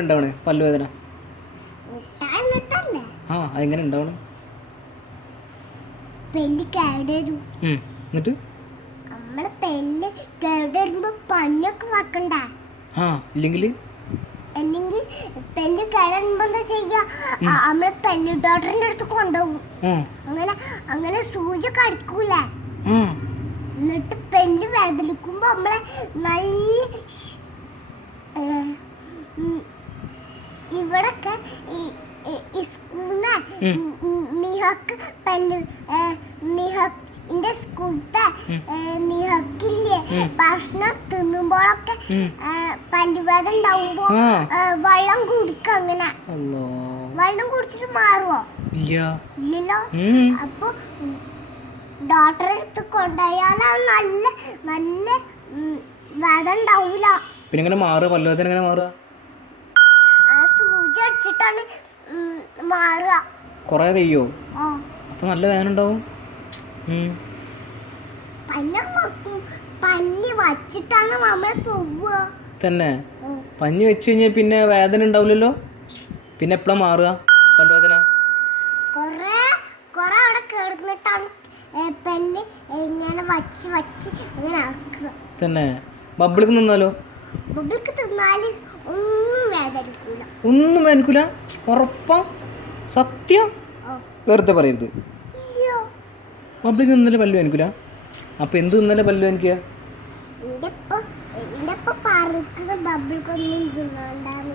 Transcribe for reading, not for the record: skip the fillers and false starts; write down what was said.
ഉണ്ടാവണേ പല്ലുവേദന? ആ അതെങ്ങനെ ഉണ്ടാവണം? എന്നിട്ട് നമ്മള് പെല്ല് കേടുവരുമ്പോ പഞ്ഞൊക്കെ വെക്കണ്ട. ഇല്ലെങ്കിൽ അല്ലെങ്കിൽ പെല്ല് കേടുവരുമ്പോ എന്താ ചെയ്യാ, നമ്മള് പെല്ല് ഡോക്ടറിന്റെ അടുത്ത് കൊണ്ടുപോകും. അങ്ങനെ സൂചിയൊക്കെ അടിക്കൂലേ, എന്നിട്ട് പെല്ല് വേദനിക്കുമ്പോ നമ്മളെ നല്ല ഇവിടൊക്കെ ഈ സ്കൂളിന്ന് നിഹക്ക് പെല്ല് നിഹക്കിന്റെ സ്കൂളത്തെ നിഹക്കില്ലേ, ഭക്ഷണം തിന്നുമ്പോഴൊക്കെ പല്ലുവേദന ഉണ്ടാവുമ്പോ വെള്ളം കുടിക്ക. അങ്ങനെ വെള്ളം കുടിച്ചിട്ട് മാറുവോ? ഇല്ലല്ലോ. അപ്പൊ ഡോക്ടറെ അടുത്ത് കൊണ്ടുപോയാലാണ് നല്ല നല്ല വേദന ഉണ്ടാവൂല. പിന്നെ എങ്ങനെ മാറുക പല്ലുവേദന? എങ്ങനെ മാറുക? സൂചി അടിച്ചിട്ടാണ് മാറുക. കൊറേ കഴിയോ? അപ്പൊ നല്ല വേദന ഉണ്ടാവും. പഞ്ഞി വച്ചിട്ടാണ് നമ്മളെ പോവുക. തന്നെ? പഞ്ഞി വെച്ച് കഴിഞ്ഞാൽ പിന്നെ വേദന ഉണ്ടാവില്ലല്ലോ. പിന്നെ എപ്പോഴാ മാറുക പല്ലുവേദന? കൊറേ അവിടെ കിടന്നിട്ടാണ് പെല്ല് ഇങ്ങനെ വച്ച് അങ്ങനെ ആക്കുക. തന്നെ? ബബിൾക്ക് നിന്നാലോ? ബബിൾക്ക് തിന്നാല് ഒന്നും വേദനിക്കൂല. ഒന്നും വേദനിക്കൂല? ഉറപ്പാ? സത്യം? വെറുതെ പറയരുത്. ബബിൾക്ക് നിന്നാലേ പല്ല് വേദനിക്കൂല? അപ്പൊ എന്ത് തിന്നാലേ പല്ല് വേദനിക്കുക? എന്റെ ഇപ്പൊ പറക്കുന്ന ബബിൾക്കൊന്നും തിന്നാണ്ടാണ്.